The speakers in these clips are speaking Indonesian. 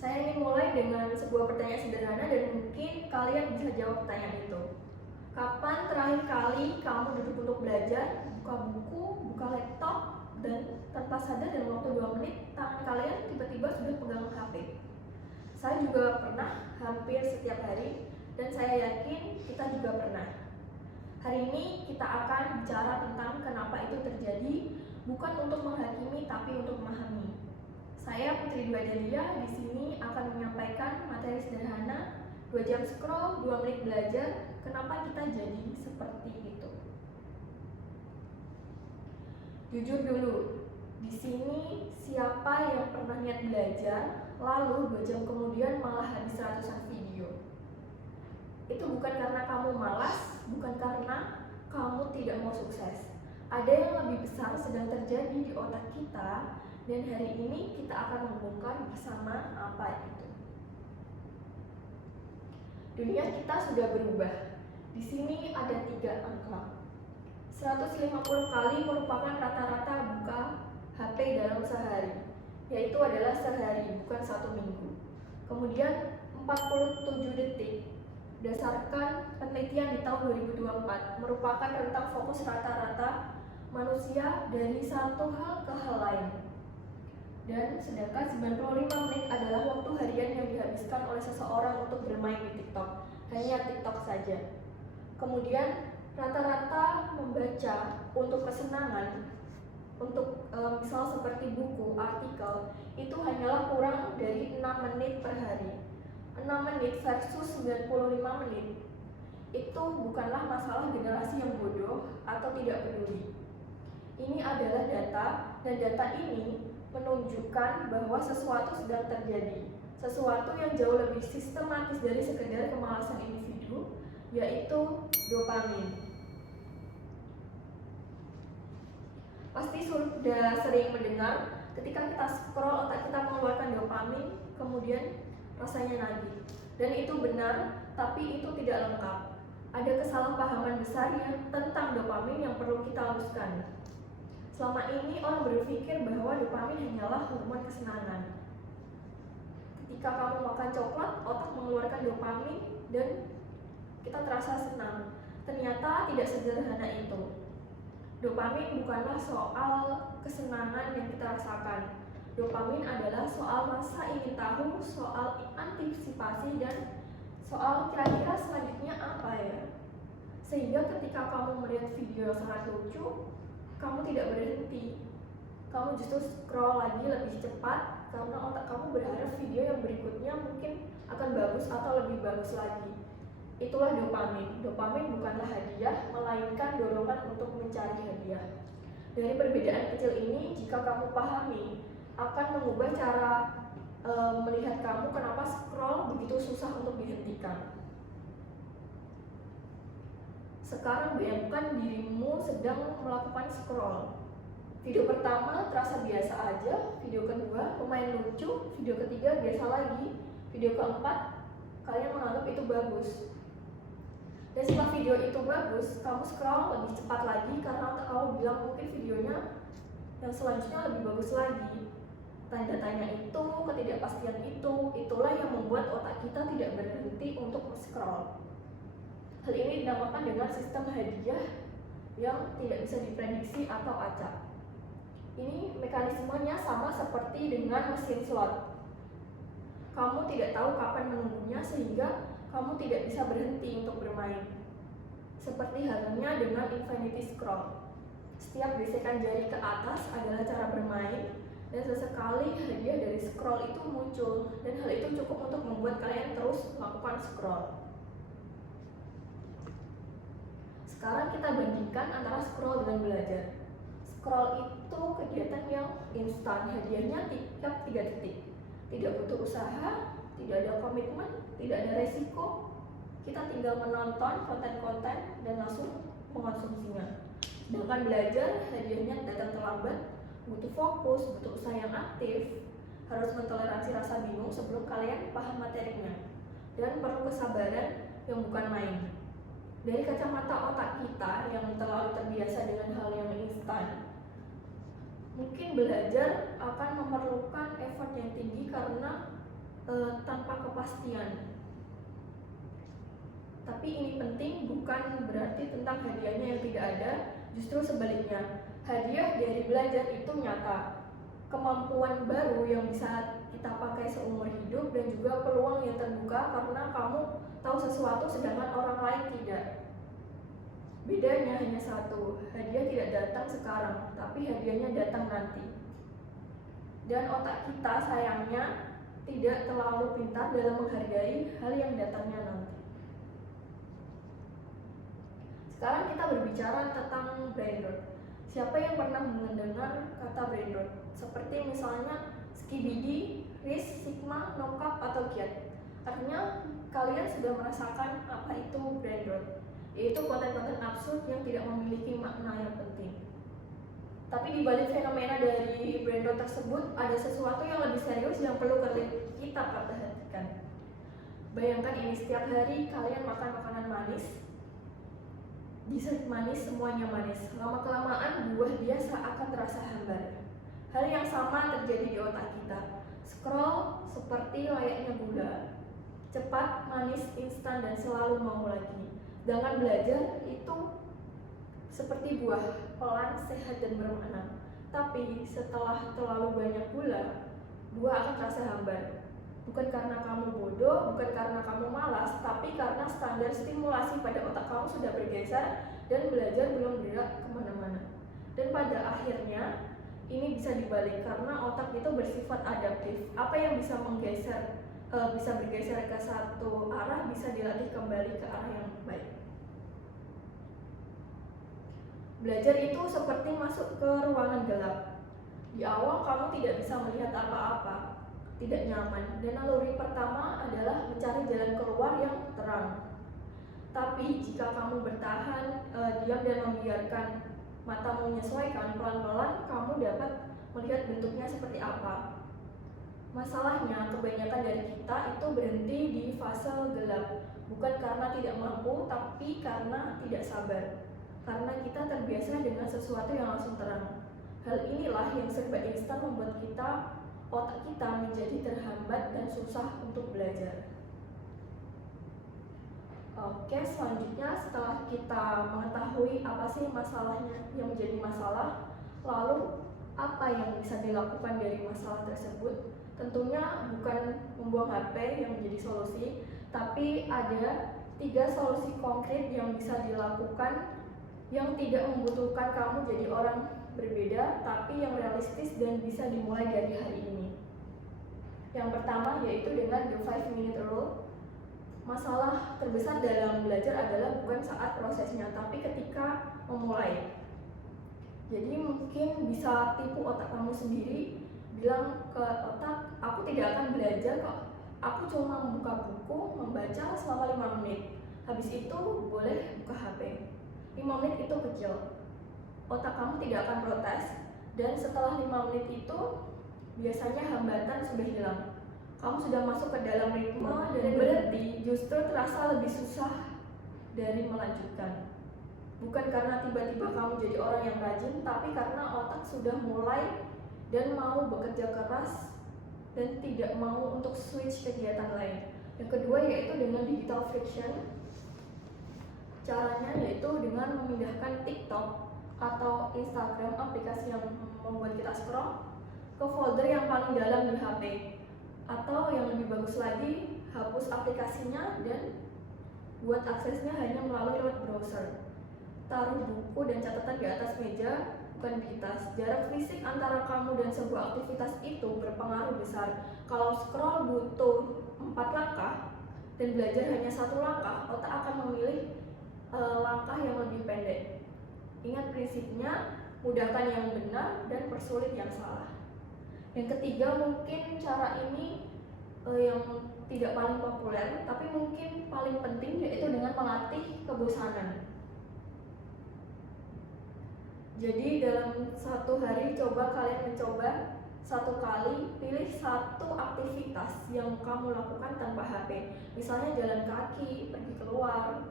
Saya ingin mulai dengan sebuah pertanyaan sederhana dan mungkin kalian bisa jawab pertanyaan itu. Kapan terakhir kali kamu duduk untuk belajar, buka buku, buka laptop, dan tanpa sadar dalam waktu 2 menit, tangan kalian tiba-tiba sudah pegang HP? Saya juga pernah, hampir setiap hari, dan saya yakin kita juga pernah. Hari ini kita akan bicara tentang kenapa itu terjadi, bukan untuk menghakimi tapi untuk memahami. Saya Putri Dwadelia di sini akan menyampaikan materi sederhana, 2 jam scroll, 2 menit belajar, kenapa kita jadi seperti itu. Jujur dulu, di sini siapa yang pernah niat belajar, lalu 2 jam kemudian malah habis ratusan video? Itu bukan karena kamu malas, bukan karena kamu tidak mau sukses. Ada yang lebih besar sedang terjadi di otak kita, dan hari ini kita akan membongkar bersama apa itu. Dunia kita sudah berubah. Di sini ada 3 angka. 150 kali merupakan rata-rata buka HP dalam sehari, yaitu adalah sehari, bukan 1 minggu. Kemudian 47 detik, berdasarkan penelitian di tahun 2024, merupakan rentang fokus rata-rata manusia dari satu hal ke hal lain. Dan sedangkan 95 menit adalah waktu harian yang dihabiskan oleh seseorang untuk bermain di TikTok, hanya TikTok saja. Kemudian rata-rata membaca untuk kesenangan, untuk misal seperti buku, artikel, itu hanyalah kurang dari 6 menit per hari. 6 menit versus 95 menit. Itu bukanlah masalah generasi yang bodoh atau tidak peduli. Ini adalah data, dan data ini menunjukkan bahwa sesuatu sedang terjadi, sesuatu yang jauh lebih sistematis dari sekedar kemalasan individu, yaitu dopamin. Pasti sudah sering mendengar ketika kita scroll, otak kita mengeluarkan dopamin, kemudian rasanya nagih. Dan itu benar, tapi itu tidak lengkap. Ada kesalahpahaman besar tentang dopamin yang perlu kita luruskan. Selama ini orang berpikir bahwa dopamin hanyalah hormon kesenangan. Ketika kamu makan coklat, otak mengeluarkan dopamin dan kita terasa senang. Ternyata tidak sederhana itu. Dopamin bukanlah soal kesenangan yang kita rasakan. Dopamin adalah soal rasa ingin tahu, soal antisipasi, dan soal kira-kira selanjutnya apa ya. Sehingga ketika kamu melihat video yang sangat lucu, kamu tidak berhenti. Kamu justru scroll lagi lebih cepat karena otak kamu berharap video yang berikutnya mungkin akan bagus atau lebih bagus lagi. Itulah dopamin. Dopamin bukanlah hadiah, melainkan dorongan untuk mencari hadiah. Dari perbedaan kecil ini, jika kamu pahami, akan mengubah cara melihat kamu kenapa scroll begitu susah untuk dihentikan. Sekarang bayangkan dirimu sedang melakukan scroll. Video pertama terasa biasa aja, video kedua pemain lucu, video ketiga biasa lagi, video keempat kalian menganggap itu bagus. Dan setelah video itu bagus, kamu scroll lebih cepat lagi karena otak kamu bilang mungkin videonya yang selanjutnya lebih bagus lagi. Tanda tanya itu, ketidakpastian itu, itulah yang membuat otak kita tidak berhenti untuk scroll. Hal ini dinamakan dengan sistem hadiah yang tidak bisa diprediksi atau acak. Ini mekanismenya sama seperti dengan mesin slot. Kamu tidak tahu kapan menunggunya sehingga kamu tidak bisa berhenti untuk bermain. Seperti halnya dengan infinity scroll. Setiap gesekan jari ke atas adalah cara bermain, dan sesekali hadiah dari scroll itu muncul, dan hal itu cukup untuk membuat kalian terus melakukan scroll. Sekarang kita bandingkan antara scroll dengan belajar. Scroll itu kegiatan yang instan, hadiahnya tiap 3 detik. Tidak butuh usaha, tidak ada komitmen, tidak ada resiko. Kita tinggal menonton konten-konten dan langsung mengonsumsinya. Sedangkan belajar, hadiahnya datang terlambat, butuh fokus, butuh usaha yang aktif, harus mentoleransi rasa bingung sebelum kalian paham materinya, dan perlu kesabaran yang bukan main. Dari kacamata otak kita yang terlalu terbiasa dengan hal yang instan, mungkin belajar akan memerlukan effort yang tinggi karena tanpa kepastian. Tapi ini penting bukan berarti tentang hadiahnya yang tidak ada, justru sebaliknya. Hadiah dari belajar itu nyata, kemampuan baru yang bisa kita pakai seumur hidup, dan juga peluang yang terbuka karena kamu tahu sesuatu sedangkan orang lain tidak. Bedanya hanya satu, hadiah tidak datang sekarang, tapi hadiahnya datang nanti. Dan otak kita sayangnya tidak terlalu pintar dalam menghargai hal yang datangnya nanti. Sekarang kita berbicara tentang brain rot. Siapa yang pernah mendengar kata brain rot? Seperti misalnya skibidi, ris, sigma, nongkap, atau giat. Artinya kalian sudah merasakan apa itu brain rot, yaitu konten-konten absurd yang tidak memiliki makna yang penting. Tapi di balik fenomena dari brain rot tersebut ada sesuatu yang lebih serius yang perlu kita perhatikan. Bayangkan ini, setiap hari kalian makan makanan manis, dessert manis, semuanya manis. Lama-kelamaan buah biasa akan terasa hambar. Hal yang sama terjadi di otak kita. Scroll seperti layaknya gula, cepat, manis, instan, dan selalu mau lagi. Dengan belajar itu seperti buah, pelan, sehat, dan bermakna. Tapi setelah terlalu banyak gula, buah akan terasa hambar. Bukan karena kamu bodoh, bukan karena kamu malas, tapi karena standar stimulasi pada otak kamu sudah bergeser dan belajar belum bergerak kemana-mana. Dan pada akhirnya ini bisa dibalik karena otak itu bersifat adaptif. Apa yang bisa bisa bergeser ke satu arah bisa dilatih kembali ke arah yang baik. Belajar itu seperti masuk ke ruangan gelap. Di awal kamu tidak bisa melihat apa-apa, tidak nyaman, dan naluri pertama adalah mencari jalan keluar yang terang. Tapi jika kamu bertahan, diam, dan membiarkan matamu menyesuaikan, pelan-pelan kamu dapat melihat bentuknya seperti apa. Masalahnya, kebanyakan dari kita itu berhenti di fase gelap, bukan karena tidak mampu, tapi karena tidak sabar. Karena kita terbiasa dengan sesuatu yang langsung terang. Hal inilah yang serba instan membuat otak kita menjadi terhambat dan susah untuk belajar. Oke, selanjutnya setelah kita mengetahui apa sih masalahnya yang menjadi masalah, lalu apa yang bisa dilakukan dari masalah tersebut? Tentunya bukan membuang HP yang menjadi solusi, tapi ada 3 solusi konkret yang bisa dilakukan yang tidak membutuhkan kamu jadi orang berbeda, tapi yang realistis dan bisa dimulai dari hari ini. Yang pertama yaitu dengan the 5-minute rule. Masalah terbesar dalam belajar adalah bukan saat prosesnya, tapi ketika memulai. Jadi mungkin bisa tipu otak kamu sendiri, bilang ke otak, aku tidak akan belajar kok, aku cuma membuka buku, membaca selama 5 menit. Habis itu boleh buka HP. 5 menit itu kecil, otak kamu tidak akan protes, dan setelah 5 menit itu biasanya hambatan sudah hilang. Kamu sudah masuk ke dalam ritme dan berhenti justru terasa lebih susah dari melanjutkan. Bukan karena tiba-tiba kamu jadi orang yang rajin, tapi karena otak sudah mulai dan mau bekerja keras dan tidak mau untuk switch kegiatan lain. Yang kedua yaitu dengan digital friction. Caranya yaitu dengan memindahkan TikTok atau Instagram, aplikasi yang membuat kita scroll, ke folder yang paling dalam di HP. Atau yang lebih bagus lagi, hapus aplikasinya dan buat aksesnya hanya melalui lewat browser. Taruh buku dan catatan di atas meja, bukan di tas. Jarak fisik antara kamu dan sebuah aktivitas itu berpengaruh besar. Kalau scroll butuh 4 langkah dan belajar hanya 1 langkah, otak akan memilih langkah yang lebih pendek. Ingat prinsipnya, mudahkan yang benar dan persulit yang salah. Yang ketiga, mungkin cara ini yang tidak paling populer, tapi mungkin paling penting, yaitu dengan melatih kebosanan. Jadi dalam 1 hari coba kalian mencoba 1 kali, pilih 1 aktivitas yang kamu lakukan tanpa HP. Misalnya jalan kaki, pergi keluar,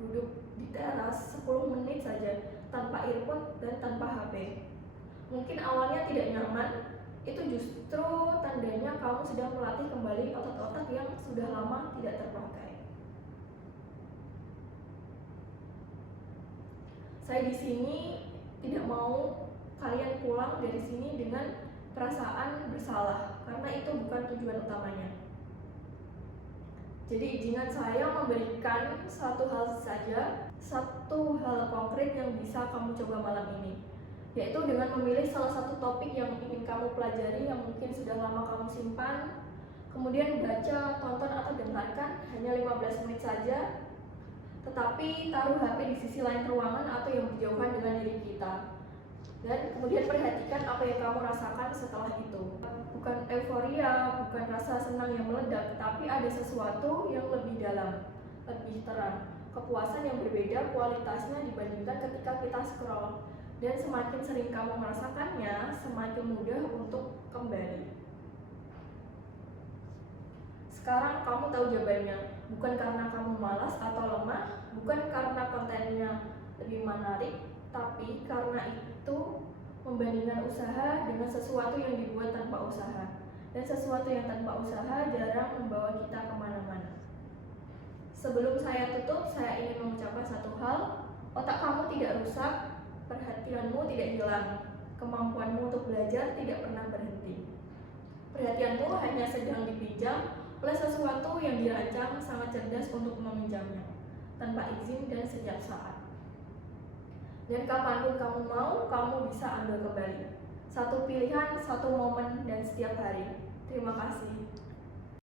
duduk di teras 10 menit saja tanpa earphone dan tanpa HP. Mungkin awalnya tidak nyaman, itu justru tandanya kamu sedang melatih kembali otot-otot yang sudah lama tidak terpakai. Saya di sini tidak mau kalian pulang dari sini dengan perasaan bersalah, karena itu bukan tujuan utamanya. Jadi izinkan saya memberikan satu hal saja, satu hal konkret yang bisa kamu coba malam ini, yaitu dengan memilih salah satu topik yang ingin kamu pelajari yang mungkin sudah lama kamu simpan, kemudian baca, tonton, atau dengarkan hanya 15 menit saja, tetapi taruh HP di sisi lain ruangan atau yang berjauhan dengan diri kita. Dan kemudian perhatikan apa yang kamu rasakan setelah itu. Bukan euforia, bukan rasa senang yang meledak, tapi ada sesuatu yang lebih dalam, lebih terang. Kepuasan yang berbeda kualitasnya dibandingkan ketika kita scroll. Dan semakin sering kamu merasakannya, semakin mudah untuk kembali. Sekarang kamu tahu jawabannya, bukan karena kamu malas atau lemah, bukan karena kontennya lebih menarik, tapi karena itu membandingkan usaha dengan sesuatu yang dibuat tanpa usaha. Dan sesuatu yang tanpa usaha jarang membawa kita kemana-mana. Sebelum saya tutup, saya ingin mengucapkan satu hal. Otak kamu tidak rusak, perhatianmu tidak hilang, kemampuanmu untuk belajar tidak pernah berhenti. Perhatianmu hanya sedang dipinjam oleh sesuatu yang dirancang sangat cerdas untuk meminjamnya, tanpa izin dan setiap saat. Dan kapanpun kamu mau, kamu bisa ambil kembali. Satu pilihan, satu momen, dan setiap hari. Terima kasih.